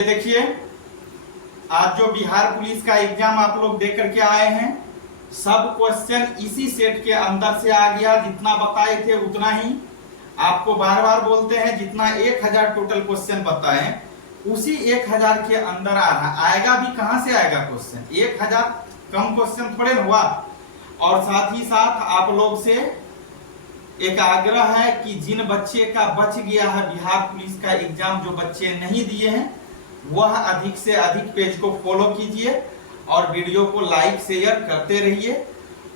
देखिए, आज जो बिहार पुलिस का एग्जाम आप लोग दे करके आए हैं, सब क्वेश्चन इसी सेट के अंदर से आ गया। जितना बताए थे उतना ही आपको बार बार बोलते हैं, जितना 1000 टोटल क्वेश्चन बताए उसी 1000 के अंदर आ रहा। आएगा भी कहां से आएगा क्वेश्चन? 1000 कम क्वेश्चन थोड़े न हुआ। और साथ ही साथ आप लोग से एक आग्रह है कि जिन बच्चे का बच गया है बिहार पुलिस का एग्जाम, जो बच्चे नहीं दिए हैं, वह अधिक से अधिक पेज को फॉलो कीजिए और वीडियो को लाइक शेयर करते रहिए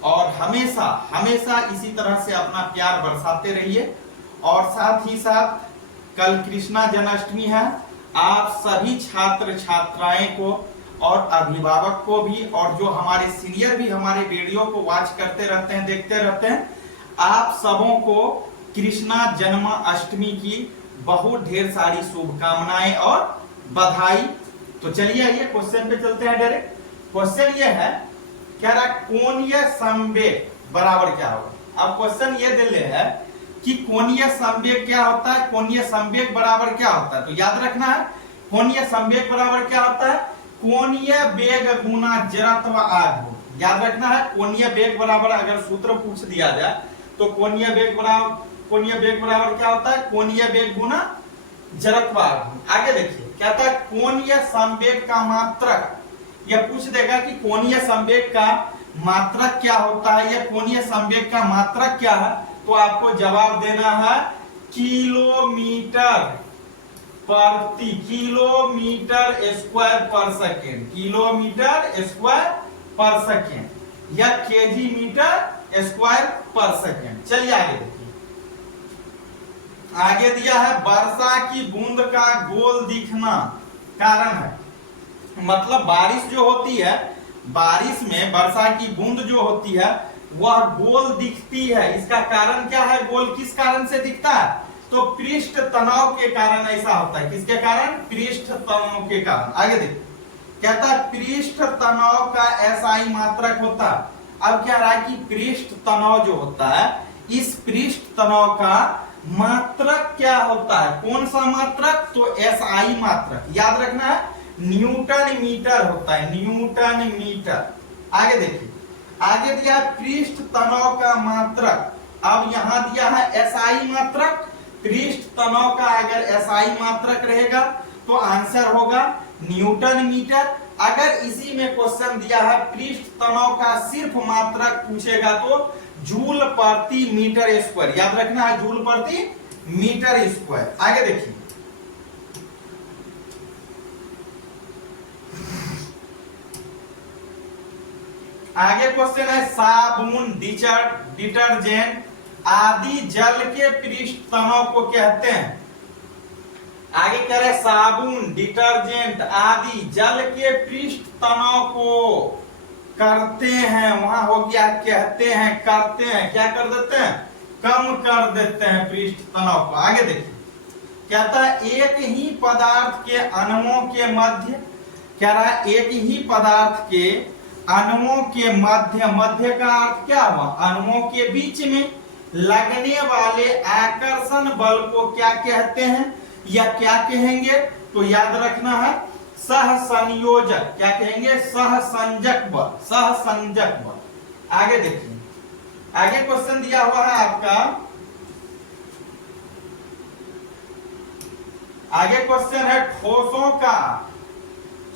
और हमेशा हमेशा इसी तरह से अपना प्यार बरसाते रहिए। और साथ ही साथ कल कृष्णा जन्माष्टमी है। आप सभी छात्र छात्राएं को और अभिभावक को भी, और जो हमारे सीनियर भी हमारे वीडियो को वॉच करते रहते हैं, देखते रहते हैं, आप सबों को कृष्णा जन्माष्टमी की बहुत ढेर सारी शुभकामनाएं और बधाई। तो चलिए आइए क्वेश्चन पे चलते हैं डायरेक्ट। क्वेश्चन ये है, कह रहा कोणीय संवेग बराबर क्या होगा। अब क्वेश्चन ये दे ले है कि कोणीय संवेग क्या होता है, कोणीय संवेग बराबर क्या होता है। तो याद रखना है, कोणीय संवेग बराबर क्या होता है? कोणीय वेग गुना जड़त्व आघूर्ण। याद रखना है, कोणीय वेग बराबर, अगर सूत्र पूछ दिया जाए तो कोणीय वेग बराबर क्या होता है? कोणीय वेग गुना जड़त्व आघूर्ण। आगे देखिए, कहता है कोणीय संवेग का मात्रक। यह पूछ देगा कि कोणीय संवेग का मात्रक क्या होता है, या कोणीय संवेग का मात्रक क्या है। तो आपको जवाब देना है किलोमीटर स्क्वायर पर सेकेंड, किलोमीटर स्क्वायर पर सेकेंड या केजी मीटर स्क्वायर पर सेकेंड। चलिए आगे देखिए, आगे दिया है वर्षा की बूंद का गोल दिखना कारण है। मतलब बारिश जो होती है, बारिश में वर्षा की बूंद जो होती है वह गोल दिखती है। इसका कारण क्या है? गोल किस कारण से दिखता है? तो पृष्ठ तनाव के कारण ऐसा होता है। किसके कारण? पृष्ठ तनाव के कारण। आगे देखिए, कहता है पृष्ठ तनाव का SI मात्रक होता है। अब क्या रहा है कि पृष्ठ तनाव जो होता है, इस पृष्ठ तनाव का मात्रक क्या होता है? कौन सा मात्रक? तो SI मात्रक। याद रखना है, न्यूटन मीटर होता है, न्यूटन मीटर। आगे देखिए, आगे दिया है पृष्ठ तनाव का मात्रक। अब यहां दिया है SI मात्रक। पृष्ठ तनाव का अगर SI मात्रक रहेगा तो आंसर होगा न्यूटन मीटर। अगर इसी में क्वेश्चन दिया है पृष्ठ तनाव का सिर्फ मात्रक पूछेगा तो जूल प्रति मीटर स्क्वायर। याद रखना है, जूल प्रति मीटर स्क्वायर। आगे देखिए, आगे क्वेश्चन है साबुन, डिटर्जेंट आदि जल के पृष्ठ तनाव को कहते हैं। आगे कह रहे साबुन, डिटर्जेंट आदि जल के पृष्ठ तनाव को करते हैं। वहां हो गया कहते हैं, करते हैं। क्या कर देते हैं? कम कर देते हैं पृष्ठ तनाव को। आगे देखिए, कहता है एक ही पदार्थ के अणुओं के मध्य, कह रहा है एक ही पदार्थ के अणुओं के मध्य का अर्थ क्या हुआ? अणुओं के बीच में लगने वाले आकर्षण बल को क्या कहते हैं या क्या कहेंगे? तो याद रखना है सहसंयोजक। क्या कहेंगे? सहसंजक बल, सहसंजक बल। आगे देखिए, आगे क्वेश्चन दिया हुआ है आपका, आगे क्वेश्चन है ठोसों का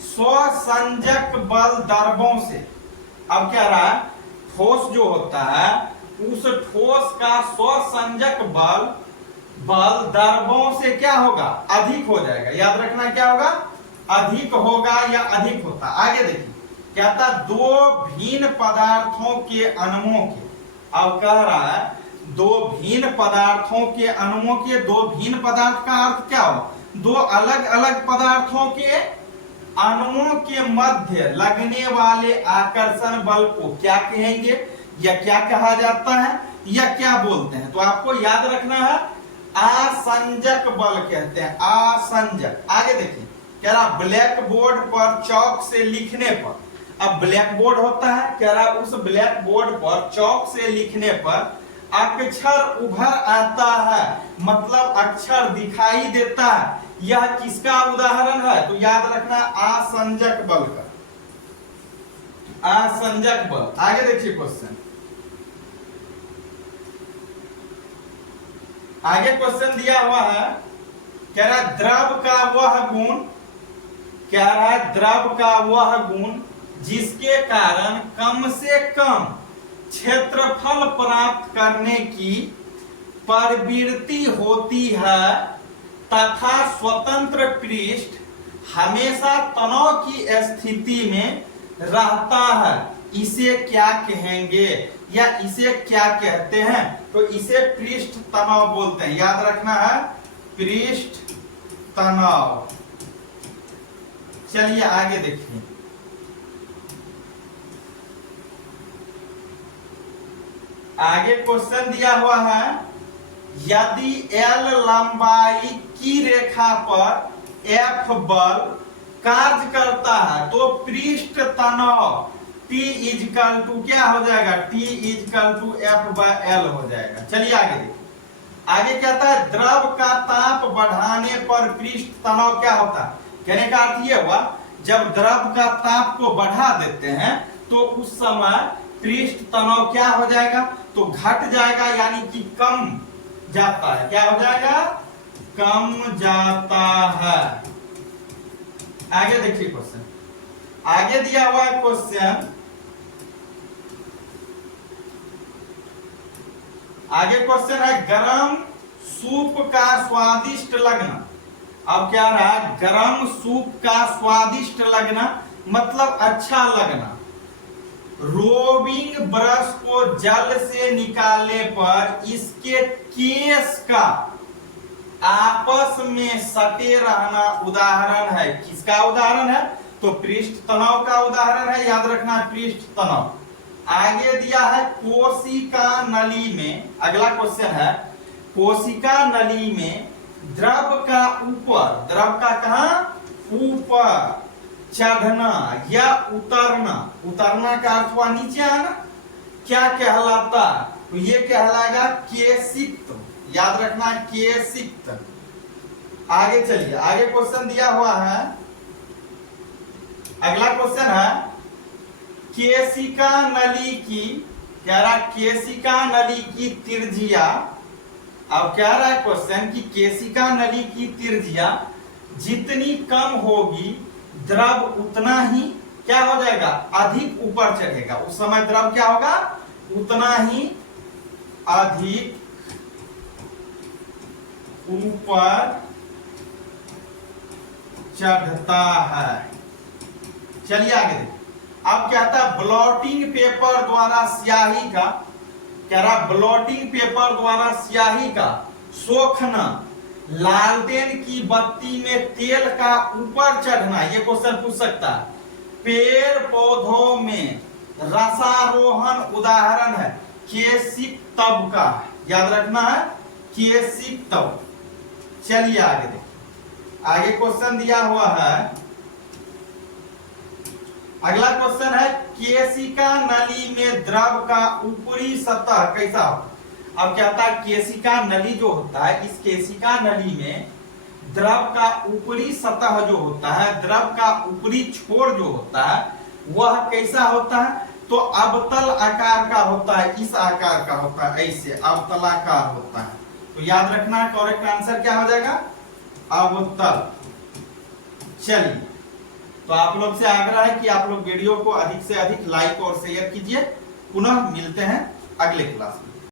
स्वसंजक बल दर्बों से। अब क्या रहा है, ठोस जो होता है उस ठोस का स्वसंजक बल दर्बों से क्या होगा? अधिक हो जाएगा। याद रखना क्या होगा? अधिक होगा या अधिक होता। आगे देखिए, कहता दो भिन्न पदार्थों के अणुओं के। अब कह रहा है दो भिन्न पदार्थों के अणुओं के, दो भिन्न पदार्थ का अर्थ क्या हो? दो अलग अलग पदार्थों के अणुओं के मध्य लगने वाले आकर्षण बल को क्या कहेंगे या क्या कहा जाता है या क्या बोलते हैं? तो आपको याद रखना है आसंजक बल कहते हैं, आसंजक। आगे देखिए, कह रहा ब्लैक बोर्ड पर चौक से लिखने पर। अब ब्लैक बोर्ड होता है, कह रहा उस ब्लैक बोर्ड पर चौक से लिखने पर अक्षर उभर आता है, मतलब अक्षर दिखाई देता है। यह किसका उदाहरण है? तो याद रखना आसंजक बल का, आसंजक बल। आगे देखिए क्वेश्चन, आगे क्वेश्चन दिया हुआ है, कह रहा है द्रव का वह गुण, कह रहा है द्रव का वह गुण जिसके कारण कम से कम क्षेत्रफल प्राप्त करने की प्रवृत्ति होती है तथा स्वतंत्र पृष्ठ हमेशा तनाव की स्थिति में रहता है, इसे क्या कहेंगे या इसे क्या कहते हैं? तो इसे पृष्ठ तनाव बोलते हैं। याद रखना है पृष्ठ तनाव। चलिए आगे देखिए, आगे क्वेश्चन दिया हुआ है, यदि L लंबाई की रेखा पर F बल कार्य करता है तो पृष्ठ तनाव T इजकल टू क्या हो जाएगा? T इजकल टू F/L हो जाएगा। चलिए आगे देखिए, आगे कहता है द्रव का ताप बढ़ाने पर पृष्ठ तनाव क्या होता है? कहने का अर्थ ये हुआ, जब द्रव का ताप को बढ़ा देते हैं तो उस समय पृष्ठ तनाव क्या हो जाएगा? तो घट जाएगा, यानी कि कम जाता है। क्या हो जाएगा? कम जाता है। आगे देखिए क्वेश्चन, आगे दिया हुआ है क्वेश्चन, आगे क्वेश्चन है गरम सूप का स्वादिष्ट लगना। अब क्या रहा है? गरम सूप का स्वादिष्ट लगना मतलब अच्छा लगना। रोविंग ब्रश को जल से निकालने पर इसके केस का आपस में सटे रहना उदाहरण है। किसका उदाहरण है? तो पृष्ठ तनाव का उदाहरण है। याद रखना पृष्ठ तनाव। आगे दिया है कोशिका नली में, अगला क्वेश्चन है, कोशिका नली में द्रव का ऊपर, द्रव का कहां? ऊपर चढ़ना या उतरना, उतरना का अर्थ हुआ नीचे आना, क्या कहलाता? तो ये कहलाएगा केशिक्त। याद रखना केशिक्त। आगे चलिए, आगे क्वेश्चन दिया हुआ है, अगला क्वेश्चन है केशिका नली की, कह रहा केशिका नली की त्रिज्या। अब कह रहा है क्वेश्चन कि केशिका नली की त्रिज्या जितनी कम होगी द्रव उतना ही क्या हो जाएगा? अधिक ऊपर चढ़ेगा। उस समय द्रव क्या होगा? उतना ही अधिक ऊपर चढ़ता है। चलिए आगे देखिए, अब कहता है ब्लॉटिंग पेपर द्वारा स्याही का, कह रहा ब्लॉटिंग पेपर द्वारा स्याही का सोखना, लालटेन की बत्ती में तेल का ऊपर चढ़ना। ये क्वेश्चन पूछ सकता है। पेड़ पौधों में रसारोहण उदाहरण है केशिक तब का। याद रखना है केशिक तब। चलिए आगे देखिए, आगे क्वेश्चन दिया हुआ है, अगला क्वेश्चन है केशिका नली में द्रव का ऊपरी सतह कैसा होता है? अब कहता है केशिका नली जो होता है, इस केशिका नली में द्रव का ऊपरी सतह जो होता है, द्रव का ऊपरी छोर जो होता है, वह कैसा होता है? तो अवतल आकार का होता है, इस आकार का होता है, ऐसे अवतलाकार होता है। तो याद रखना करेक्ट आंसर क्या हो जाएगा? अवतल। चलिए, तो आप लोग से आग्रह है कि आप लोग वीडियो को अधिक से अधिक लाइक और शेयर कीजिए। पुनः मिलते हैं अगले क्लास में।